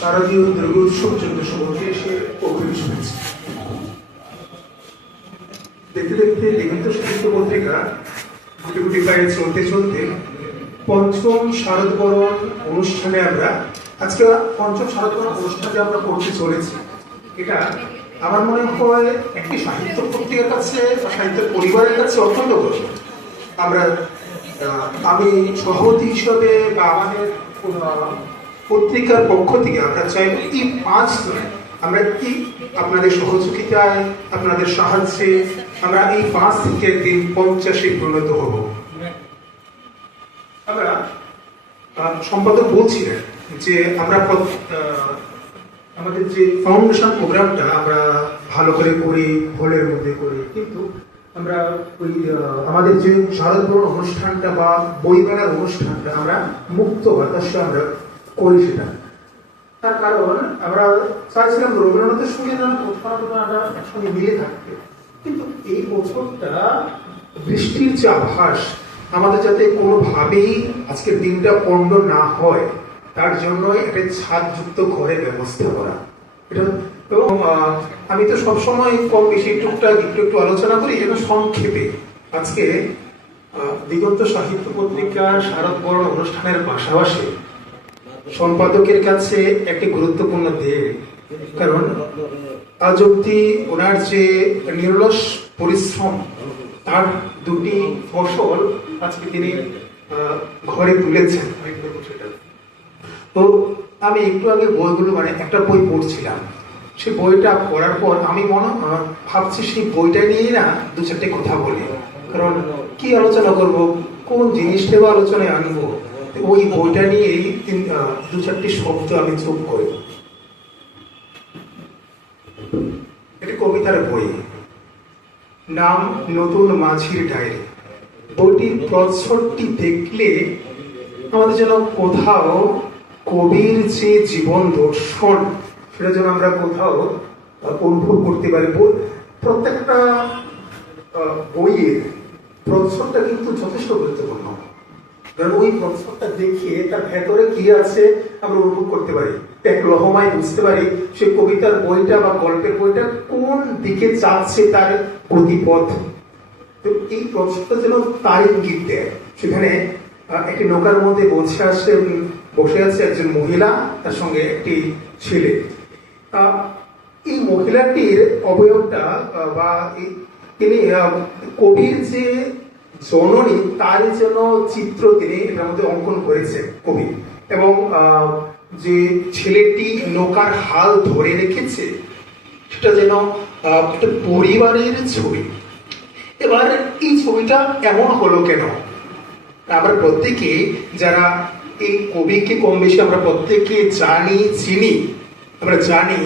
শারদীয় দুর্গোৎসব চন্দ্রসমুদ্রে এসে অগ্রিম শুনেছি। দেখতে দেখতে দিগন্ত সাহিত্য পত্রিকা গুটি গুটি পায়ে চলতে চলতে পঞ্চম শারদবরণ অনুষ্ঠানে আজকে পঞ্চম শারদবরণ অনুষ্ঠানটি আমরা করতে চলেছি। এটা আমার মনে হয় একটি সাহিত্য পত্রিকার কাছে বা সাহিত্য পরিবারের কাছে অত্যন্ত গর্ব। আমি সভাপতি হিসাবে বা আমাদের পত্রিকার পক্ষ থেকে আমরা চাইব এই 5 দিন আমরা কি আপনাদের সহযোগিতায় আপনাদের সাহায্যে আমরা এই 5 থেকে দিন 50-এ পরিণত হব। আমরা সম্পাদক বলছিলেন যে আমরা আমাদের যে ফাউন্ডেশন প্রোগ্রামটা আমরা ভালো করে করি, হলের মধ্যে করি, কিন্তু আমরা ওই আমাদের যে শারদবরণ অনুষ্ঠানটা বা বইমেলার অনুষ্ঠানটা আমরা মুক্ত বাতাসে আমরা করি। সেটা তার কারণ আমরা চাইছিলাম রবীন্দ্রনাথের সঙ্গে যেন কোথাও আমরা একসঙ্গে মিলে থাকতে, কিন্তু এই বছরটা বৃষ্টির যে আভাস আমাদের যাতে কোনোভাবেই আজকের দিনটা পণ্ড না হয় তার জন্যই একটা ছাদযুক্ত ঘরের ব্যবস্থা করা। এটা এবং আমি তো সবসময় কম বেশি টুকটাক একটু আলোচনা করি, যেন সংক্ষেপে আজকে দিগন্ত সাহিত্য পত্রিকার শারদবরণ অনুষ্ঠানের পাশাপাশি সম্পাদকের কাছে একটি গুরুত্বপূর্ণ দিক, কারণ আজ অব্দি ওনার যে নিরলস পরিশ্রম তার দুটি ফসল আজকে তিনি ঘরে তুলেছেন। তো আমি একটু আগে বইগুলো একটা বই পড়ছিলাম, সেই বইটা পড়ার পর আমি ভাবছি সেই বইটা নিয়ে না 2-4টে কথা বলি, কারণ কি আলোচনা করব, কোন জিনিসটা বা আলোচনায় আনবো, ওই বইটা নিয়েই 2-4টি শব্দ আমি চুপ করি। এটি কবিতার বই, নাম নতুন মাঝির ডায়েরি। বইটির প্রচ্ছদটি দেখলে আমাদের যেন কোথাও কবির যে জীবন দর্শন সেটা যেন আমরা কোথাও অনুভব করতে পারি। প্রত্যেকটা বইয়ের প্রচ্ছদটা কিন্তু যথেষ্ট গুরুত্বপূর্ণ, কারণ ওই প্রচ্ছদটা দেখে তার ভেতরে কি আছে আমরা অনুভব করতে পারি, এক লহমায় বুঝতে পারি সে কবিতার বইটা বা গল্পের বইটা কোন দিকে যাচ্ছে তার গতিপথ। তো এই প্রচ্ছদটা যেন তার ইঙ্গিত দেয়। সেখানে একটি নৌকার মধ্যে বসে আছে একজন মহিলা, তার সঙ্গে একটি ছেলে। এই মহিলাটির অবয়বটা বা তিনি কবির যে জননী তার যেন চিত্র তিনি এটার মধ্যে অঙ্কন করেছেন কবি, এবং যে ছেলেটি নৌকার হাল ধরে রেখেছে সেটা যেন একটা পরিবারের ছবি। এবার এই ছবিটা এমন হলো কেন? আমরা প্রত্যেকে যারা এই কবিকে কম বেশি আমরা প্রত্যেকে জানি, চিনি, আমরা জানি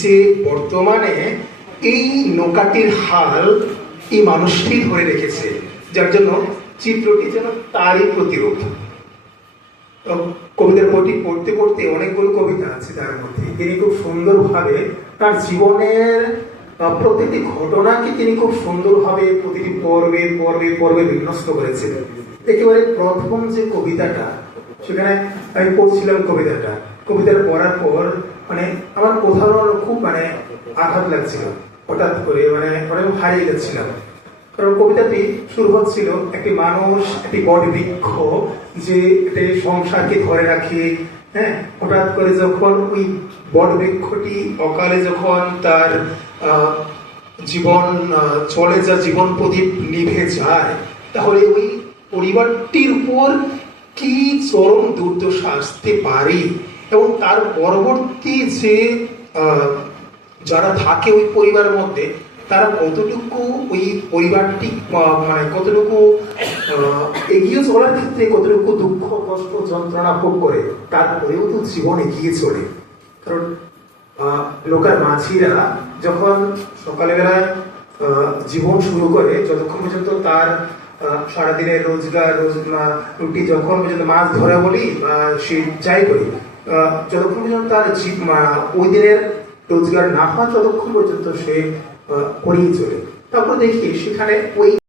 যে বর্তমানে এই নৌকাটির হাল এই মানুষটি ধরে রেখেছে, যার জন্য চিত্রটি যেন তারই প্রতিরূপ। কবিতার বইটি পড়তে পড়তে অনেকগুলো কবিতা আছে, তার মধ্যে তিনি খুব সুন্দরভাবে তার জীবনের প্রতিটি ঘটনাকে তিনি খুব সুন্দরভাবে প্রতিটি পর্বে পর্বে পর্বে বিন্যস্ত করেছেন। একেবারে প্রথম যে কবিতাটা, সেখানে আমি পড়ছিলাম কবিতাটা পড়ার পর আমার কোথাও খুব আঘাত লাগছিল, হঠাৎ করে অনেক হারিয়ে যাচ্ছিলাম। কারণ কবিতাটি শুরু হচ্ছিল একটি মানুষ একটি বট বৃক্ষ যে সংসারকে ধরে রাখে। হ্যাঁ, হঠাৎ করে যখন ওই বট বৃক্ষটি অকালে যখন তার জীবন চলে যা জীবন প্রদীপ নিভে যায়, তাহলে ওই পরিবারটির উপর কি চরম দুর্দশা আসতে পারে, এবং তার পরবর্তী যে যারা থাকে ওই পরিবারের মধ্যে তারা কতটুকু ওই পরিবারটি কতটুকু এগিয়ে চলার ক্ষেত্রে কতটুকু দুঃখ কষ্ট যন্ত্রণা ভোগ করে, তারপরেও তো জীবন এগিয়ে চলে। কারণ নৌকার মাঝিরা যখন সকালবেলায় জীবন শুরু করে, যতক্ষণ পর্যন্ত তার সারাদিনের রোজগার রুটি, যখন পর্যন্ত মাছ ধরে বলি বা সে যাই করি, যতক্ষণ পর্যন্ত তার ওই দিনের রোজগার না হয় ততক্ষণ পর্যন্ত সে করেই চলে। তারপর দেখি সেখানে ওই